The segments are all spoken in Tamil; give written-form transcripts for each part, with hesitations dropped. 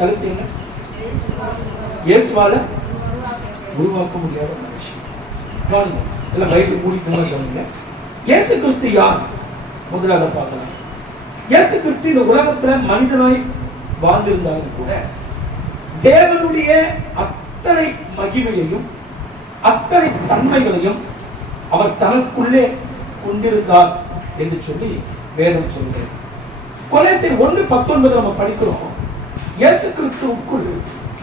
தலைப்பு என்ன? இயேசுவால உருவாக்க முடியாத விஷயம். எல்லாம் வயிற்று மூடிட்டு சொன்னீங்க. இயேசு கிறிஸ்து யார்? முதலாக பார்க்கலாம். இயேசு கிறிஸ்து இந்த உலகத்துல மனிதனாய் வாழ்ந்திருந்தாலும் கூட தேவனுடைய அத்தனை மகிமையையும் அத்தனை தன்மைகளையும் அவர் தனக்குள்ளே கொண்டிருந்தார் என்று சொல்லி வேதம் சொல்கிறது. கொலோசியர் 1:19 நம்ம படிக்கிறோம். இயேசு கிறிஸ்துவுக்குள்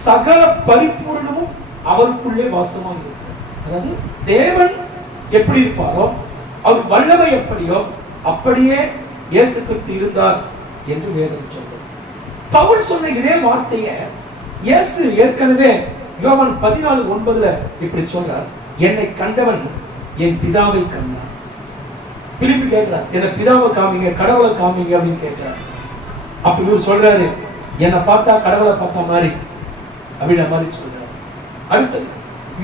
சகல பரிபூரணமும் அவருக்குள்ளே வாசமாக இருக்கு. அதாவது தேவன் எப்படி இருப்பாரோ, அவர் வல்லமை எப்படியோ அப்படியே இயேசு கிறிஸ்து இருந்தார் என்று வேதம் சொல்றது. பவுல் சொன்ன இதே வார்த்தையை இயேசு ஏற்கனவே யோவான் 14:9 இப்படி சொல்றார், என்னை கண்டவன் என் பிதாவை கண்டான். பிலிப்பு கேட்கிறார், என்ன பிதாவை காமிங்க, கடவுளை காமிங்க அப்படின்னு கேட்கிறார். அப்ப இவர் சொல்றாரு, என்னை பார்த்தா கடவுளை பார்த்த மாதிரி அப்படின்ற மாதிரி சொல்றாரு. அடுத்தது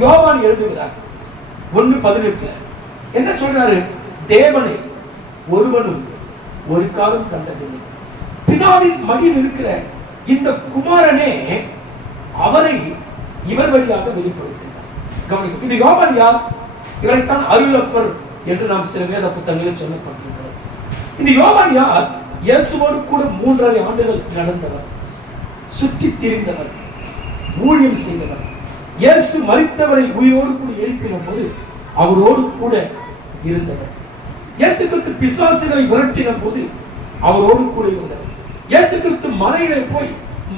யோவான் எழுதுகிறார் 1:18 என்ன சொல்றாரு? தேவனை ஒருவனும் ஒரு காலம் கண்டதில்லை, பிதாவின் மடியில் இருக்கிற இந்த குமாரனே அவரை இவர் வழியாக வெளிப்படுத்தினார். கவனிக்கும், இது யோவான் யார்? இவரைத்தான் அருளப்பர் என்று நாம் சில வேத புத்தகங்களில் சொல்லப்பட்டிருக்கிறது. இந்த யோவான் யார்? இயேசுவோடு கூட 3.5 ஆண்டுகள் நடந்தவர், சுற்றி திரிந்தவர், ஊழியம் செய்தவர். இயேசு மரித்தவரை உயிரோடு கூட எழுப்பின போது அவரோடு கூட இருந்தவர். இயேசு கிறிஸ்து பிசாசுகளை விரட்டின போது அவரோடு கூட இருந்தவர். இயேசு கிறிஸ்து மலையிலே போய்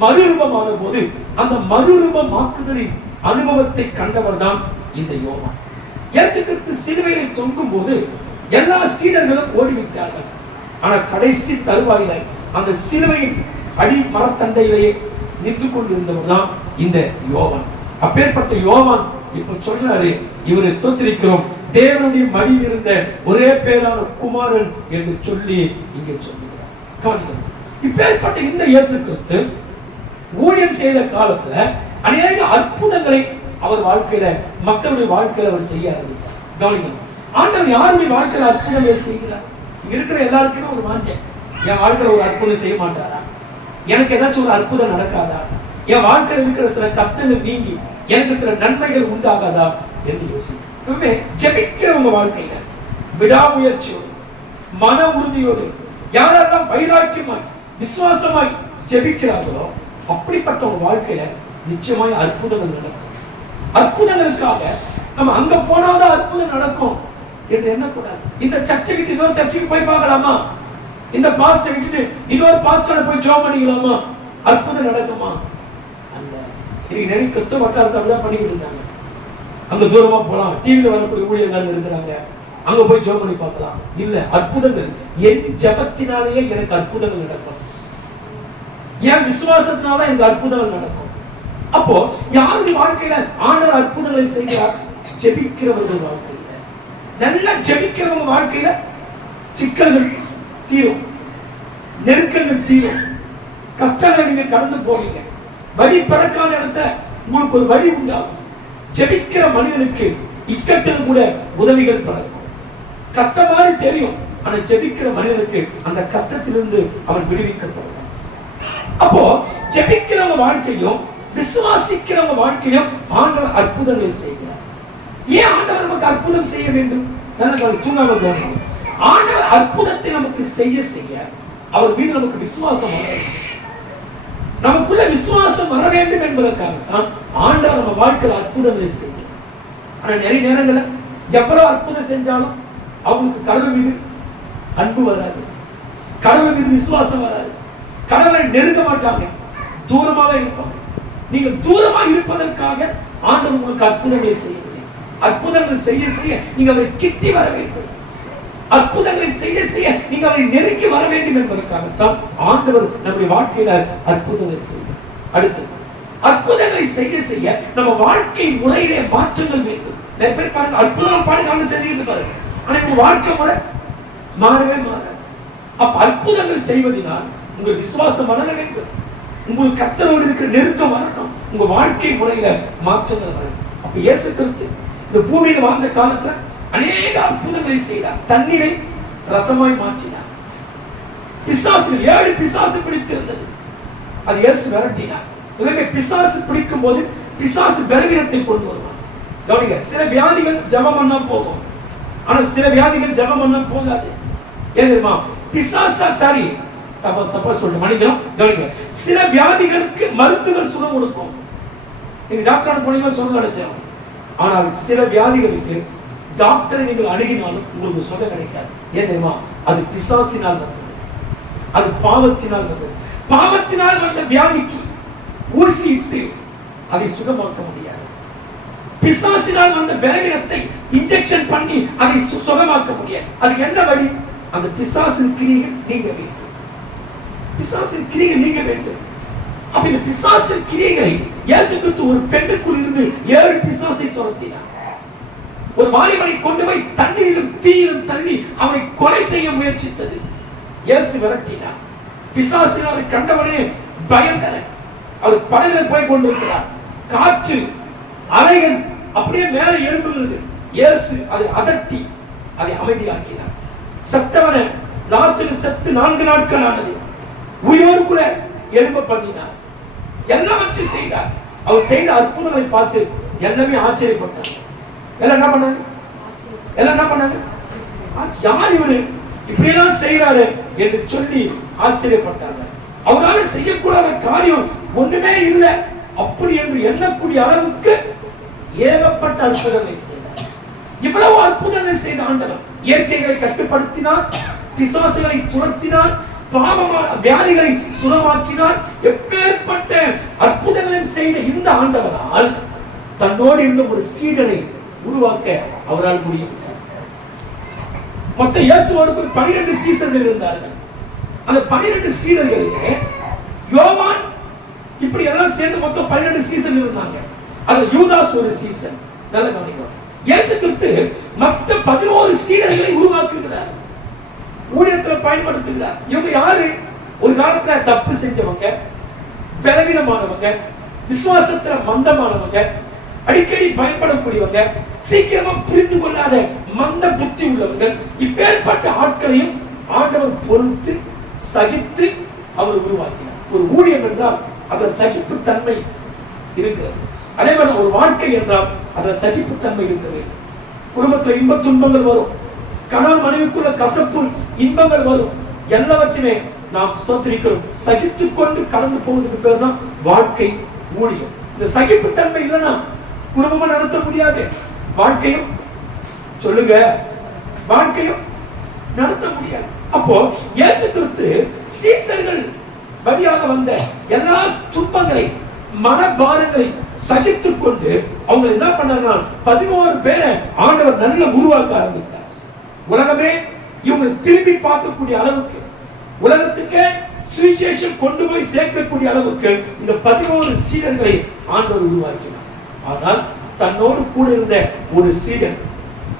மறுரூபமான போது அந்த மறுரூபமாக்குதலின் அனுபவத்தை கண்டவர் தான் இந்த யோவான். இயேசு கிறிஸ்து சிலுவையிலே தொங்கும் போது எல்லா சீடர்களும் ஓடிவிட்டார்கள். ஆனால் கடைசி தருவாயில அந்த சிலுவையின் அடி மரத்தண்டையிலேயே நின்று கொண்டிருந்தவர் தான் இந்த யோவான். அப்பேற்பட்ட யோவான் இப்ப சொல்றாரு, இவரை ஸ்தோத்திரிக்கிறோம், தேவனுடைய மடியில் இருந்த ஒரே பேரான குமாரன் என்று சொல்லி இங்கே சொல்லுகிறார். இப்பேற்பட்ட இந்த இயேசு கிறிஸ்து ஊழியம் செய்த காலத்துல அநேக அற்புதங்களை அவர் வாழ்க்கையில, மக்களுடைய வாழ்க்கையில அவர் செய்ய ஆரம்பித்தார். கவனிக்கணும், ஆண்டவர் யாருடைய வாழ்க்கையில அற்புதங்களை செய்கிறார்? இருக்கிற எல்லாருக்குமே ஒரு வாஞ்சை, என் வாழ்க்கையில ஒரு அற்புதம் செய்ய மாட்டாரா? எனக்கு ஏதாச்சும் ஒரு அற்புதம் நடக்காதா? என் வாழ்க்கையில் இருக்கிற சில கஷ்டங்கள் நீங்கி எனக்கு சில நன்மைகள் உண்டாகாதா என்று யோசிக்கும். ஜெபிக்கிறவங்க வாழ்க்கையில விடாமுயற்சியோடு, மன உறுதியோடு, யாரெல்லாம் வைராக்கியமாய் விசுவாசமாய் ஜெபிக்கிறார்களோ அப்படிப்பட்ட வாழ்க்கையில நிச்சயமாய் அற்புதங்கள் நடக்கும். அற்புதங்களுக்காக நம்ம அங்க போனாதான் அற்புதம் நடக்கும் என்று எண்ணக்கூடாது. இந்த சர்ச்சை விட்டு இன்னொரு சர்ச்சைக்கு போய் பார்க்கலாமா? இந்த பாஸ்டர் விட்டுட்டு இன்னொரு பாஸ்டரை போய் ஜெபம் பண்ணிக்கலாமா? அற்புதம் நடக்குமா? அல்ல. இன்னைக்கு நிறைய கிறிஸ்தவ வட்டாரத்தை அப்படிதான் பண்ணிக்கிட்டு இருந்தாங்க. அங்க தூரமா போலாம், டிவியில வரக்கூடிய ஊழியர்கள் இருக்கிறாங்க, அங்க போய் ஜெபம் பண்ணி பார்க்கலாம். இல்ல, அற்புதங்கள் என் ஜெபத்தினாலேயே எனக்கு அற்புதங்கள் நடக்கும், என் விசுவாசத்தினால எனக்கு அற்புதங்கள் நடக்கும். அப்போ யாருடைய வாழ்க்கையில ஆண்டவர் அற்புதங்களை செய்கிறார்? ஜெபிக்கிறவர்கள் வாழ்க்கையில. நல்லா ஜெபிக்கிறவங்க வாழ்க்கையில சிக்கல்கள் தீரும், நெருக்கங்கள் தீரும், கஷ்டங்களை நீங்க கடந்து போவீங்க. வழி பிறக்காத இடத்துல உங்களுக்கு ஒரு வழி உண்டாகும். ஜெபிக்கிற மனிதனுக்கு இக்கட்டில் கூட உதவிகள் பிறக்கும். கஷ்டமாரி தெரியும், ஆனா ஜெபிக்கிற மனிதனுக்கு அந்த கஷ்டத்திலிருந்து அவன் விடுவிக்கப்படுவான். அப்போ ஜெபிக்கிறவங்க வாழ்க்கையும் விசுவாசிக்கிறவங்க வாழ்க்கையும் ஆண்டவர் அற்புதங்களை செய்கிறார். ஏன் ஆண்டவர் நமக்கு அற்புதம் செய்ய வேண்டும்? ஆண்டவர் அற்புதத்தை நமக்கு செய்ய செய்ய அவர் மீது நமக்கு விசுவாசம் வர வேண்டும். நமக்குள்ள விசுவாசம் வர வேண்டும் என்பதற்காகத்தான் ஆண்டவர் நம்ம வாழ்க்கையில் அற்புதங்களை செய்கிறார். ஆனா நிறைய நேரங்களில் எவ்வளவு அற்புதம் செஞ்சாலும் அவங்களுக்கு கடவுள் மீது அன்பு வராது, கடவுள் மீது விசுவாசம் வராது, கடவுளை நெருங்க மாட்டாங்க, தூரமாக இருப்பாங்க. நீங்க தூரமாக இருப்பதற்காக ஆண்டவர் உங்களுக்கு அற்புதங்களை செய்யவில்லை. அற்புதங்கள் செய்ய செய்ய நீங்க அவரை கிட்டி வர வேண்டும். அற்புதங்களை செய்ய செய்ய நீங்க அவரை நெருங்கி வர வேண்டும் என்பதற்காகத்தான் ஆண்டவர் நம்முடைய வாழ்க்கையில அற்புதங்களை செய்வார். அடுத்து அற்புதங்களை செய்ய செய்ய நம்ம வாழ்க்கை முறையிலே மாற்றங்கள் வேண்டும். நிறைய பேர் பாருங்க, அற்புதம் பாடுகாமல் செஞ்சுக்கிட்டு பாருங்க, ஆனா உங்க வாழ்க்கை முறை மாறவே மாறாது. அப்ப அற்புதங்கள் செய்வதனால் உங்கள் விசுவாசம் வளர வேண்டும், உங்களுக்கு கர்த்தரோடு இருக்கிற நெருக்கம் வரணும், உங்க வாழ்க்கை முறையில மாற்றங்கள் வரணும். அப்ப இயேசு கிறிஸ்து இந்த பூமியில் வாழ்ந்த காலத்துல அநேக அற்புதங்களை செய்தார். தண்ணீரை ரசமாய் மாற்றினார். பிசாசு 7 பிசாசு பிடித்திருந்தது, அது இயேசு விரட்டினார். பிசாசு பிடிக்கும் போது பிசாசு பலவீனத்தை கொண்டு வருவான். கவனிங்க, சில வியாதிகள் ஜெபம் பண்ணா போகும், ஆனா சில வியாதிகள் ஜெபம் பண்ணா போகாது. ஏன் தெரியுமா? பிசாசா சாரி தப்பா சொல்றேன், மன்னிக்கிறோம். கவனிங்க, சில வியாதிகளுக்கு மருந்துகள் சுகம் கொடுக்கும். நீங்க டாக்டர் போனீங்கன்னா சுகம் கிடைச்சிடும். ஆனால் சில வியாதிகளுக்கு டாக்டரை நீங்கள் அணுகினாலும் உங்களுக்கு சுகம் கிடைக்காது. ஏன் தெரியுமா? அது பிசாசினால் வந்தது, அது பாவத்தினால் வந்தது. பாவத்தினால் வந்த வியாதிக்கு ஊசியிட்டு அதை சுகமாக்க முடியாது. பிசாசினால் வந்த பலவீனத்தை இன்ஜெக்ஷன் பண்ணி அதை சுகமாக்க முடியாது. அதுக்கு என்ன வழி? அந்த பிசாசின் கிரியைகள் நீங்க வேண்டும். பிசாசின் கிரியைகள் நீங்க வேண்டும். அப்ப இந்த பிசாசின் கிரியைகளை இயேசு கிறிஸ்து ஒரு பெண்ணுக்குள் இருந்து 7 பிசாசை துரத்தினார். ஒரு வாலிபனை கொண்டு போய் தண்ணீரிலும் தீயிலும் தள்ளி அவனை கொலை செய்ய முயற்சித்தது. இயேசு விரட்டினார். பிசாசினாரை கண்டவனே பயந்தனர். அவர் படகுல போய் கொண்டிருக்கிறார். காற்று அலைகள் அப்படியே மேலே எழும்புகிறது. இயேசு அதை அதட்டி அதை அமைதியாக்கினார். செத்தவனை லாசரு செத்து 4 நாட்கள் ஆனது. உயிரோடு கூட எழும்ப பண்ணினார். எல்லாவற்றையும் செய்தார். அவர் செய்த அற்புதங்களை பார்த்து எல்லாமே ஆச்சரியப்பட்டார். எல்லாம் என்ன பண்ணாங்க? யார் இவரு இப்படி எல்லாம் செய்யறாரு என்று சொல்லி ஆச்சரியப்பட்டாங்க. அவரால் செய்யக்கூடாத காரியம் ஒன்றுமே இல்லை அப்படி என்று எண்ணக்கூடிய அளவுக்கு ஏகப்பட்ட அற்புதங்களை செய்தார். இவ்வளவு அற்புதங்களை செய்த ஆண்டவர் இயற்கைகளை கட்டுப்படுத்தினார், பிசாசுகளை துரத்தினார், பாவமான வியாதிகளை சுகமாக்கினார். எப்பேற்பட்ட அற்புதங்களை செய்த இந்த ஆண்டவரால் தன்னோடு இருந்த ஒரு சீடனை உருவாக்க அவரால் முடியும். மொத்த இயேசுவோடு 12 சீடர்கள் இருந்தார்கள். அந்த 12 சீடர்களிலே யோவான் இப்படி எல்லாம் சேர்ந்து மொத்தம் 12 சீடர்கள் இருந்தாங்க. அதுல யூதாஸ் ஒரு சீசன். நல்ல கவனிக்கணும். இயேசு கிறிஸ்து மற்ற 11 சீடர்களை உருவாக்குகிறார், ஊழியத்துல பயன்படுத்துகிறார். இவங்க யாரு? ஒரு காலத்துல தப்பு செஞ்சவங்க, பலவீனமானவங்க, விசுவாசத்துல மந்தமானவங்க, அடிக்கடி பயன்படக்கூடியவங்க, சீக்கிரமா புரிந்து கொள்ளாத மந்த புத்தி உள்ளவர்கள். இப்பேற்பட்ட ஆட்களையும் ஆண்டவர் பொறுத்து சகித்து அவர் உருவாக்கினார். ஒரு ஊழியம் என்றால் அதில் சகிப்பு தன்மை இருக்கிறது. அதே மாதிரி ஒரு வாழ்க்கை என்றால் அதில் சகிப்பு தன்மை இருக்கிறது. குடும்பத்துல இன்ப துன்பங்கள் வரும், கணவன் மனைவிக்குள்ள கசப்பு இன்பங்கள் வரும். எல்லாவற்றையுமே நாம் ஸ்தோத்திரிக்கிறோம். சகித்துக் கொண்டு கடந்து போவதற்கு பேர் தான் வாழ்க்கை ஊழியம். இந்த சகிப்பு தன்மை இல்லைன்னா குடும்பமா நடத்த முடியாது, வாழ்க்கையும் சொல்லுங்க வாழ்க்கையும் நடத்த முடியாது. அப்போ இயேசு கிறிஸ்து சீசர்கள் வழியாக வந்த எல்லா துன்பங்களை மனபாரங்களை சகித்துக் கொண்டு அவங்க என்ன பண்ணாங்க? 11 பேரை ஆண்டவர் நல்ல உருவாக்க ஆரம்பித்தார். உலகமே இவங்களை திரும்பி பார்க்கக்கூடிய அளவுக்கு, உலகத்துக்கு சுவிசேஷம் கொண்டு போய் சேர்க்கக்கூடிய அளவுக்கு இந்த 11 சீடர்களை ஆண்டவர் உருவாக்கினார். ஆனால் தன்னோடு கூட இருந்த ஒரு சீடன்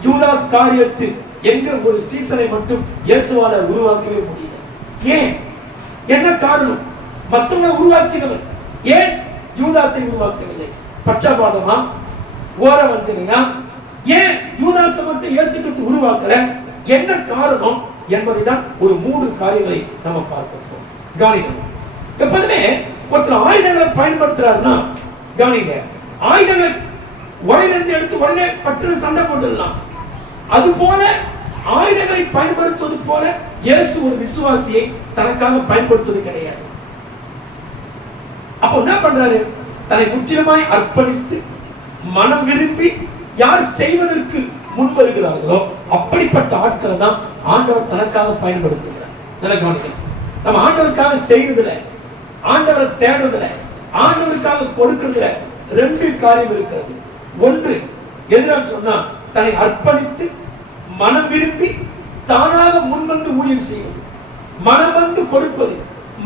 யூதாஸ் காரியத்து என்கிற ஒரு சீசனை மட்டும் இயேசுவால உருவாக்கவே முடியல. ஏன்? என்ன காரணம்? மற்றவங்களை உருவாக்கினவர் ஏன் யூதாஸை உருவாக்கவில்லை? பட்சபாதமா, ஓர வஞ்சனையா? ஏன் யூதாஸை மட்டும் இயேசு கிறிஸ்து உருவாக்கல? என்ன காரணம் என்பதை தான் ஒரு 3 காரியங்களை நம்ம பார்க்கிறோம். கவனிக்கணும். எப்போதுமே ஒருத்தர் ஆயுதங்களை பயன்படுத்துறாருன்னா கவனிங்க, ஆயுதங்களை உடனே எடுத்து உடனே பட்டு சண்டை போட்டுடலாம். அது போல ஆயுதங்களை பயன்படுத்துவது போல இயேசு ஒரு விசுவாசியை தனக்காக பயன்படுத்துவது கிடையாது. அப்போ என்ன பண்றாரு? தன்னை முற்றிலுமாய் அர்ப்பணித்து மனம் விரும்பி யார் செய்வதற்கு முன் வருகிறார்களோ அப்படிப்பட்ட ஆட்களை தான் ஆண்டவர் தனக்காக பயன்படுத்துகிறார். நல்ல கவனிக்கணும். நம்ம ஆண்டவருக்காக செய்யறதுல, ஆண்டவரை தேடுறதுல, ஆண்டவருக்காக கொடுக்கிறதுல 2 காரியம் இருக்கிறது. ஒன்று எதிராக சொன்னா தன்னை அர்ப்பணித்து மனம் விரும்பி தானாக முன்வந்து ஊழியம் செய்வது, மனம் வந்து கொடுப்பது,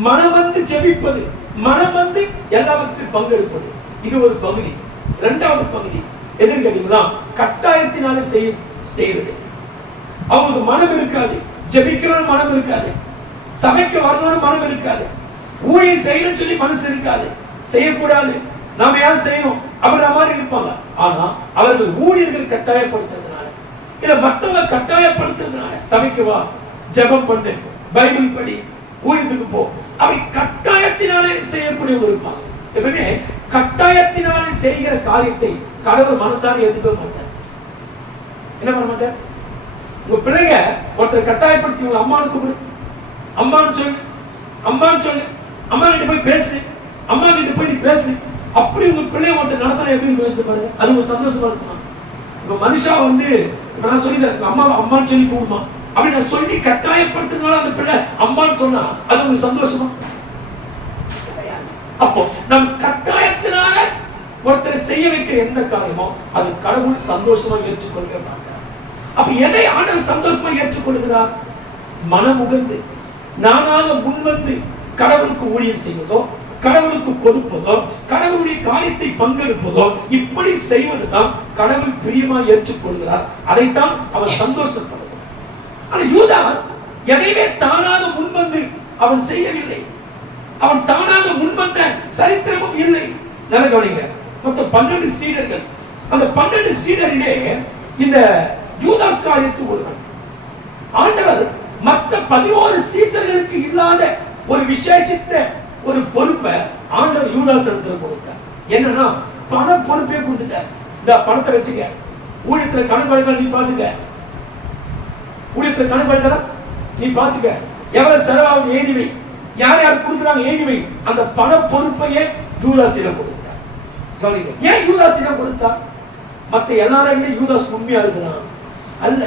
மனம் வந்து ஜெபிப்பது, மனம் வந்து எல்லாவற்றையும் பங்கெடுப்பது. இது ஒரு பகுதி. 2வது பகுதி எதிர்கடிங்களா கட்டாயத்தினாலே செய்யறது. அவங்களுக்கு மனம் இருக்காது, ஜெபிக்கணும்னு மனம் இருக்காது, சபைக்கு வரணும்னு மனம் இருக்காது, ஊழியம் செய்யணும்னு சொல்லி மனசு இருக்காது, செய்யக்கூடாது, நாம ஏன் செய்யணும் அப்படின்ற மாதிரி இருப்பாங்க. ஆனா அவர்கள் ஊழியர்கள் கட்டாயப்படுத்துறதுனால, இல்ல மற்றவங்க கட்டாயப்படுத்துறதுனால, சபைக்கு வா, ஜெபம் பண்ணு, பைபிள் படி, ஊழியத்துக்கு போ, அப்படி கட்டாயத்தினாலே செய்யக்கூடியவங்க இருப்பாங்க. எப்பவுமே கட்டாயத்தினாலே செய்கிற காரியத்தை கடவுள் மனசார ஏத்துக்க மாட்டார். என்ன பண்ண மாட்டார்? உங்க பிள்ளைங்க ஒருத்தர் கட்டாயப்படுத்தி உங்க அம்மானு கூப்பிடு, அம்மான்னு சொல்லு, அம்மான்னு சொல்லு, அம்மா கிட்ட போய் பேசு, அம்மா கிட்ட போய் நீ பேசு, அப்படி உங்க பிள்ளைய ஒருத்தர் நடத்தினா எப்படி பேசுது பாருங்க. அது உங்களுக்கு சந்தோஷமா இருக்குமா? இப்ப மனுஷா வந்து இப்ப நான் சொல்லி தரேன், அம்மா அம்மான்னு சொல்லி கூப்பிடுமா, அப்படி நான் சொல்லி கட்டாயப்படுத்துறதுனால அந்த பிள்ளை அம்மான்னு சொன்னா அது உங்களுக்கு சந்தோஷமா? அப்போ நம் கட்டாயத்தினால ஒருத்தரை செய்ய வைக்கிற எந்த காரியமோ அது கடவுள் சந்தோஷமா ஏற்றுக்கொள்ள மாட்டார். அப்ப எதை ஆண்டவர் சந்தோஷமா ஏற்றுக்கொள்கிறார்? மனமுகந்து நானாக முன்வந்து கடவுளுக்கு ஊழியம் செய்வதோ, கடவுளுக்கு கொடுப்பதோ, கடவுளுடைய காரியத்தை பங்கெடுப்பதோ, இப்படி செய்வதுதான் கடவுள் பிரியமா ஏற்றுக்கொள்கிறார். அதைத்தான் அவர் சந்தோஷப்படுகிறார். ஆனா யூதாஸ் எதையுமே தானாக முன்வந்து அவன் செய்யவில்லை. அவன் தானாக முன்வந்த சரித்திரமும் இல்லை. நல்ல கவனிங்க, மொத்தம் 12 சீடர்கள். அந்த 12 சீடரிலே இந்த யூதாஸ் காரியத்து ஒருவன். ஆண்டவர் மற்ற 11 சீசர்களுக்கு இல்லாத ஒரு விசேஷித்த ஒரு பொறுப்பை ஆண்டவர் யூதாஸ் இடத்துல கொடுத்தார். என்னன்னா பண பொறுப்பே கொடுத்துட்டார். இந்த பணத்தை வச்சுக்க, ஊழியத்துல கணக்கு நீ பாத்துக்க, ஊழியத்துல கணக்கு நீ பாத்துக்க, எவ்வளவு செலவாகுது எழுதிவை, யார் யார் கொடுக்குறாங்க எழுதிவை. அந்த பண பொறுப்பையே யூதாஸிடம் கொடுத்தார். கவனிங்க, ஏன் யூதாஸிடம் கொடுத்தார்? மத்த எல்லாரும் விட யூதாஸ் உண்மையா இருக்கிறான் அல்ல,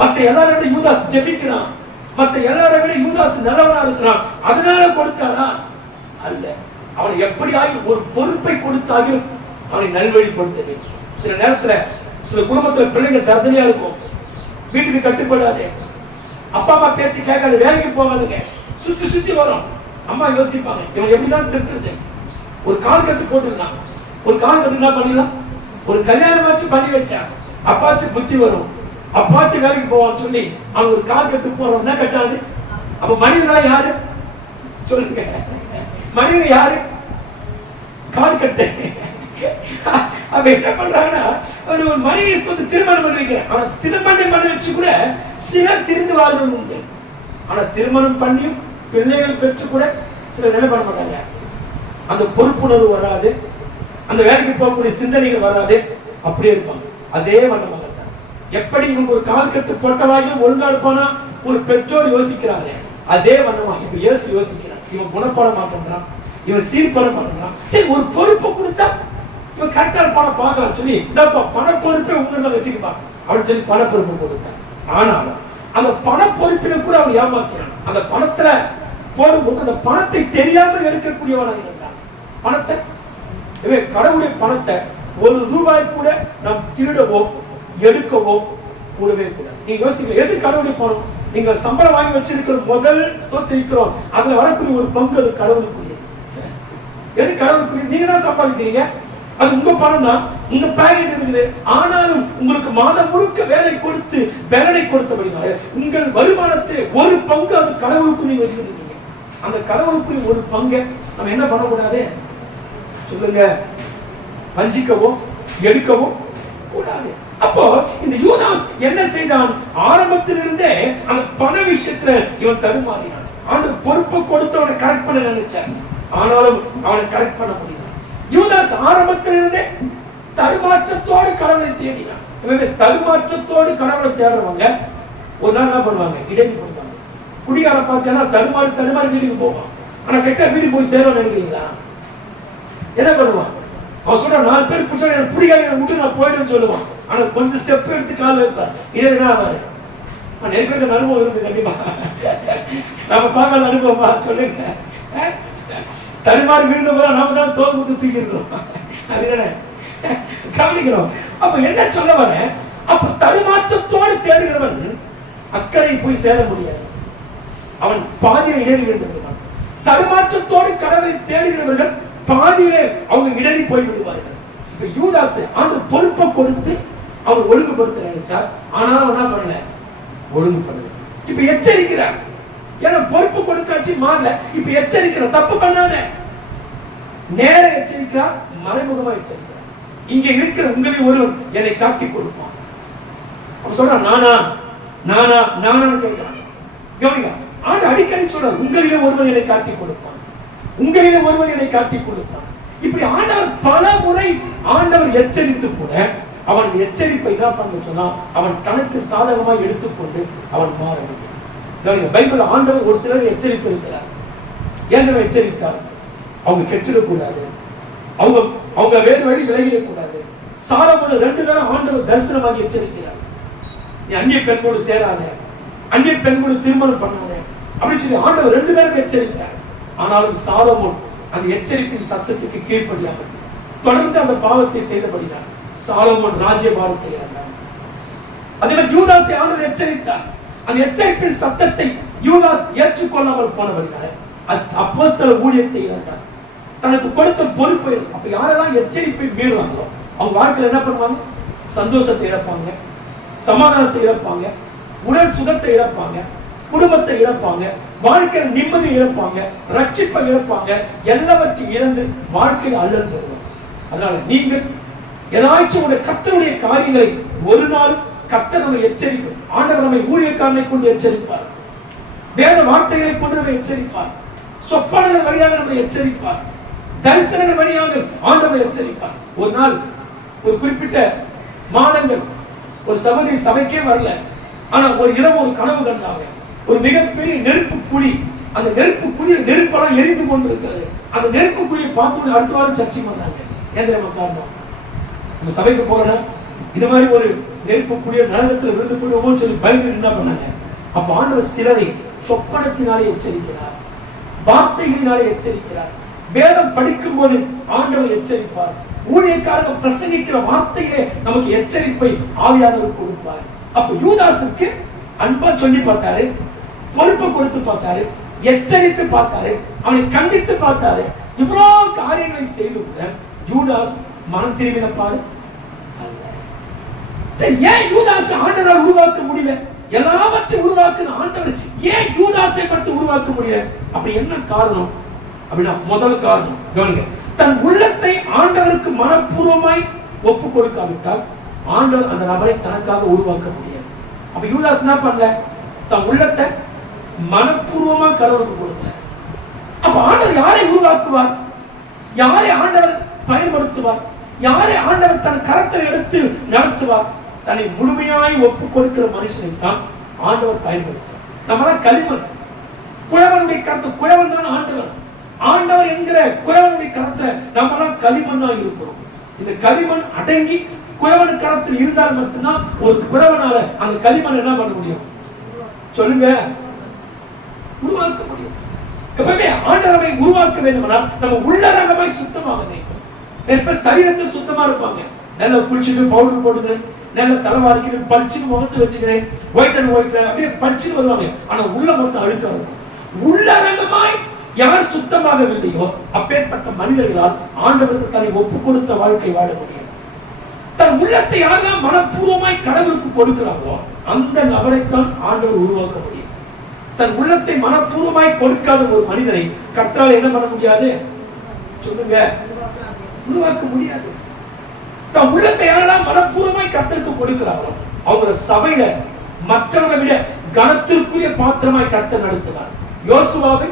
மத்த எல்லாரும் விட யூதாஸ் ஜெபிக்கிறான், மத்த எல்லாரும் விட யூதாஸ் நல்லவனா இருக்கிறான் அதனால கொடுத்தாரா? அல்ல. அவனை எப்படி ஆகி ஒரு பொறுப்பை கொடுத்தாலும் அவனை நல்வழிப்படுத்த. சில நேரத்துல சில குடும்பத்துல பிள்ளைங்க தர்தனையா இருக்கும், வீட்டுக்கு கட்டுப்படாது, அப்பா அம்மா பேச்சு கேட்காது, வேலைக்கு போகாதுங்க, சுத்தி சுத்தி வரும். அம்மா யோசிப்பாங்க இவன் எப்படிதான் திருத்துறது. ஒரு கால் கட்டு போட்டுருக்கான், ஒரு கால் கட்டு என்ன பண்ணிடலாம், ஒரு கல்யாணமாச்சு பண்ணி வச்சா அப்பாச்சு புத்தி வரும், அப்பாச்சு வேலைக்கு போவான்னு சொல்லி அவங்க ஒரு கால் கட்டு போறோம்னா கட்டாது. அப்ப மனிதர்களா யாரு சொல்லுங்க? மனிதன் யாரு? கால் கட்டு. அப்ப என்ன பண்றாங்கன்னா ஒரு மனைவி திருமணம் பண்ணி வைக்கிறேன். ஆனா திருமணம் பண்ணி வச்சு கூட சிலர் திரிந்து வாழ்வது உண்டு. ஆனா திருமணம் பண்ணியும் பிள்ளைகள் பெற்று கூட சிலர் என்ன பண்ண மாட்டாங்க, அந்த பொறுப்புணர்வு வராது, அந்த வேலைக்கு போகக்கூடிய சிந்தனைகள் வராது, அப்படியே இருப்பாங்க. அதே வண்ணமாக எப்படி இவங்க ஒரு கால் கட்டு போட்டவாயும் ஒழுங்கா இருப்பானா ஒரு பெற்றோர் யோசிக்கிறாங்க, அதே வண்ணமா இப்ப இயேசு யோசிக்கிறான். இவன் குணப்பட மாட்டேன்றான், இவன் சீர்பட மாட்டேன்றான். சரி, ஒரு பொறுப்பு கொடுத்தா இவன் கரெக்டா பண பார்க்கலாம் சொல்லி பண பொறுப்பை உங்களை வச்சுக்கப்பா அப்படின்னு சொல்லி பண பொறுப்பு கொடுத்தான். ஆனாலும் அந்த பண பொறுப்பில கூட அவன் ஏமாற்றுறான். அந்த பணத்துல போடும்போது அந்த பணத்தை தெரியாமல் எடுக்கக்கூடியவனாக இருந்தான். பணத்தை கடவுளுடைய பணத்தை ஒரு ரூபாய் கூட நாம் திருடவோ எடுக்கவோ கூடவே கூட. நீங்க யோசிக்க, எது கடவுளுடைய பணம்? நீங்க சம்பளம் வாங்கி வச்சிருக்கிற முதல் ஸ்தோத்திரிக்கிறோம், அதுல வரக்கூடிய ஒரு பங்கு அது கடவுளுக்குரிய. எது கடவுளுக்குரிய? நீங்க தான் சம்பாதிக்கிறீங்க, அது உங்க பணம் தான், உங்க பாக்கெட் இருக்குது. ஆனாலும் உங்களுக்கு மாதம் முழுக்க வேலை கொடுத்து வேலை கொடுத்தபடினால உங்கள் வருமானத்தை ஒரு பங்கு அது கடவுளுக்கு நீங்க வச்சுக்கிட்டு இருக்கீங்க. அந்த கடவுளுக்குரிய ஒரு பங்கை நம்ம என்ன பண்ணக்கூடாது சொல்லுங்க, வஞ்சிக்கவோ எடுக்கவோ கூடாது. அப்போ இந்த யூதாஸ் என்ன செய்தான்? ஆரம்பத்திலிருந்தே அந்த பண விஷயத்துல இவன் தடுமாறினான். ஆண்டவர் பொறுப்பை கொடுத்தவனை கரெக்ட் பண்ண நினைச்சார், ஆனாலும் அவனை கரெக்ட் பண்ண முடியல. யூதாஸ் ஆரம்பத்திலிருந்தே தடுமாற்றத்தோடு கடவுளை தேடினான். எனவே தடுமாற்றத்தோடு கடவுளை தேடுறவங்க ஒரு நாள் என்ன பண்ணுவாங்க, இடைக்கு போடுவாங்க. குடிகார பார்த்தேன்னா தடுமாறி வீட்டுக்கு போவான். ஆனா கெட்ட வீட்டுக்கு போய் சேர நினைக்கிறீங்களா? என்ன பண்ணுவான்? அவன் சொல்ற 4 பேர் பிடிச்சா எனக்கு பிடிக்காத விட்டு நான் போயிடுன்னு சொல்லுவான். ஆனா கொஞ்சம் ஸ்டெப் எடுத்து கால வைப்பார். இதே என்ன ஆகாது. நிறைய பேருக்கு அனுபவம் இருக்கு, கண்டிப்பா நம்ம பார்க்காத அனுபவமா சொல்லுங்க. தடுமாறி விழுந்த போது நாம தான் தோல் குத்து தூக்கிருக்கிறோம், அதுதானே கவனிக்கிறோம். அப்ப என்ன சொல்ல வர, அப்ப தடுமாற்றத்தோடு தேடுகிறவன் அக்கறை போய் சேர முடியாது, அவன் பாதியில் இடறி விழுந்து விடுவான். தடுமாற்றத்தோடு கடவுளை தேடுகிறவர்கள் பாதியிலே அவங்க இடறி போய் விடுவார்கள். இப்ப யூதாஸ் ஆண்டவர் பொறுப்பை கொடுத்து அவர் ஒழுங்குபடுத்த நினைச்சார், ஆனாலும் என்ன பண்ணல, ஒழுங்கு பண்ணல. இப்ப எச்சரிக்கிறார், ஏன்னா பொறுப்பு கொடுத்தாச்சு மாறல. இப்ப எச்சரிக்கிற, தப்பு பண்ணாத, நேர எச்சரிக்கிறார், மறைமுகமா எச்சரிக்கிறார். இங்க இருக்கிற உங்களில் ஒருவன் என்னை காட்டி கொடுப்பான். அவன் சொல்றான், நானா நானா நானான்னு கேட்கிறான். கவனிங்க, ஆண்டு அடிக்கடி சொல்றார், உங்களிலே ஒருவன் என்னை காட்டி கொடுப்பான், உங்களிலே ஒருவன் என்னை காட்டி கொடுப்பான். இப்படி ஆண்டவர் பல முறை ஆண்டவர் எச்சரித்து கூட அவன் எச்சரிப்பை என்ன பண்ண சொன்னா அவன் தனக்கு சாதகமாக எடுத்துக்கொண்டு அவன் மாற வேண்டும். பைபிள் ஆண்டவர் ஒரு சிலர் எச்சரித்து இருக்கிறார். ஏன் எச்சரித்தார்? அவங்க கெட்டிடக்கூடாது, அவங்க அவங்க வேறு வழி விலகிடக்கூடாது. சாலமோனை 2 தடவை ஆண்டவர் தரிசனமாகி எச்சரிக்கிறார். நீ அந்நிய பெண்களோடு சேராத, அந்நிய பெண்களோடு திருமணம் பண்ணாத அப்படின்னு சொல்லி ஆண்டவர் 2 தடவை எச்சரித்தார். ஆனாலும் சாலமோன் அந்த எச்சரிப்பின் சத்தத்துக்கு கீழ்ப்படியாக தொடர்ந்து அந்த பாவத்தை செய்தபடினார் சாலமோன் ராஜ்யபாரத்தை இழந்தார். அதே மாதிரி யூதாசை ஆண்டவர் எச்சரித்தார். அந்த எச்சரிப்பின் சத்தத்தை யூதாஸ் ஏற்றுக்கொள்ளாமல் போனபடினால அப்போஸ்தல ஊழியத்தை இழந்தார். தனக்கு கொடுத்த பொறுப்பை அப்ப யாரெல்லாம் எச்சரிப்பை மீறுவாங்களோ அவங்க வாழ்க்கையில் என்ன பண்ணுவாங்க? சந்தோஷத்தை இழப்பாங்க, சமாதானத்தை இழப்பாங்க, உடல் சுகத்தை இழப்பாங்க, குடும்பத்தை இழப்பாங்க, வாழ்க்கையில் நிம்மதி இழப்பாங்க, ரட்சிப்பை இழப்பாங்க, எல்லாவற்றையும் இழந்து வாழ்க்கையில் அல்லல் பெறுவாங்க. அதனால நீங்கள் ஏதாச்சும் உடைய கர்த்தருடைய காரியங்களை ஒரு நாள் கர்த்தர் நம்மை எச்சரிப்பார். ஆண்டவர் நம்மை ஊழியக்காரனை கொண்டு எச்சரிப்பார், வேத வார்த்தைகளை கொண்டு நம்மை எச்சரிப்பார், சொப்பனங்கள் வழியாக நம்மை எச்சரிப்பார், தரிசனங்கள் வழியாக ஆண்டவர் எச்சரிப்பார். ஒரு நாள் ஒரு குறிப்பிட்ட மாதங்கள் ஒரு சகோதரி சபைக்கே வரல. ஆனா ஒரு இரவு ஒரு கனவு கண்டாங்க. ஒரு மிகப்பெரிய நெருப்பு குழி, அந்த நெருப்பு குழியில் நெருப்பெல்லாம் எரிந்து கொண்டிருக்கிறது. அந்த நெருப்பு குழியை பார்த்து அடுத்த வாரம் சர்ச்சைக்கு வந்தாங்க. ஏன் காரணம்? நம்ம சபைக்கு போறோம்னா இது மாதிரி ஒரு நெருப்பு குழிய நரகத்தில் விழுந்து போயிடுவோம்னு சொல்லி பயந்து என்ன பண்ணாங்க. அப்ப ஆண்டவர் சிலரை சொப்பனத்தினாலே எச்சரிக்கிறார், வார்த்தைகளினாலே எச்சரிக்கிறார். வேதம் படிக்கும் போது ஆண்டவர் எச்சரிப்பார். ஊழியக்காரர்கள் பிரசங்கிக்கிற வார்த்தையிலே நமக்கு எச்சரிப்பை ஆவியானவர் கொடுப்பார். அப்ப யூதாசுக்கு அன்பா சொல்லி பார்த்தாரு, பொறுப்பை கொடுத்து பார்த்தாரு, எச்சரித்து பார்த்தாரு, அவனை கண்டித்து பார்த்தாரு. இவ்வளவு காரியங்களை செய்து கூட யூதாஸ் மனம் திரும்பின பாரு. ஏன் யூதாஸ் ஆண்டவரால் உருவாக்க முடியல? எல்லாவற்றையும் உருவாக்குன ஆண்டவர் ஏன் யூதாஸை மட்டும் உருவாக்க முடியல? அப்படி என்ன காரணம் அப்படின்னா, முதல் காரணம் கவனிங்க, தன் உள்ளத்தை ஆண்டவருக்கு மனப்பூர்வமாய் ஒப்பு கொடுக்காவிட்டால் ஆண்டவர் அந்த நபரை தனக்காக உருவாக்க முடியாது. அப்ப யூதாஸ் என்ன பண்ணல? தன் உள்ளத்தை மனப்பூர்வமா கடவுளுக்கு கொடுக்கல. அப்ப ஆண்டவர் யாரை உருவாக்குவார்? யாரை ஆண்டவர் பயன்படுத்துவார்? யாரை ஆண்டவர் தன் கரத்தில் எடுத்து நடத்துவார்? தன்னை முழுமையாய் ஒப்பு கொடுக்கிற மனுஷனை தான் ஆண்டவர் பயன்படுத்துவார். நம்மளாம் களிமண், குழவனுடைய கருத்து, குழவன் தான் ஆண்டவர். ஆண்டவர் என்கிற குழவனுடைய கரத்துல நம்மளாம் களிமண்ணா இருக்கிறோம். இந்த களிமண் அடங்கி குழவன் கரத்தில் இருந்தால் மட்டும்தான் ஒரு குழவனால அந்த களிமண் என்ன பண்ண முடியும்? சொல்லுங்க, உருவாக்க முடியும். எப்பவுமே ஆண்டவரை உருவாக்க வேண்டும்னா நம்ம உள்ளரங்கமாய் சுத்தமாக வேண்டும். இப்ப சரீரத்தை சுத்தமா இருப்பாங்க, நல்ல குளிச்சுட்டு பவுடர் போட்டு நல்ல தலைவாரிக்கு பளிச்சுன்னு முகத்தை வச்சுக்கிறேன், ஒயிட் அண்ட் ஒயிட்ல அப்படியே பளிச்சுன்னு வருவாங்க. ஆனா உள்ள மட்டும் அழுக்கா இருக்கும். உள்ளரங்கமாய் யார் சுத்தமாகவில்லையோ அப்பேற்பட்ட மனிதர்களால் ஆண்டவருக்கு தன்னை ஒப்பு கொடுத்த வாழ்க்கை வாழ முடியும். தன் உள்ளத்தை யாரெல்லாம் மனப்பூர்வமாய் கடவுளுக்கு கொடுக்கிறாங்களோ அந்த நபரைத்தான் ஆண்டவர் உருவாக்க முடியும். தன் உள்ளத்தை மனப்பூர்வமாய் கொடுக்காத ஒரு மனிதனை கர்த்தரால் என்ன பண்ண முடியாது? சொல்லுங்க, உருவாக்க முடியாது. தன் உள்ளத்தை யாரெல்லாம் மனப்பூர்வமாய் கர்த்தருக்கு கொடுக்கிறாங்களோ அவங்கள சபையில மற்றவர்களை விட கனத்திற்குரிய பாத்திரமாய் கர்த்தர் நடத்துவார். யோசுவாவை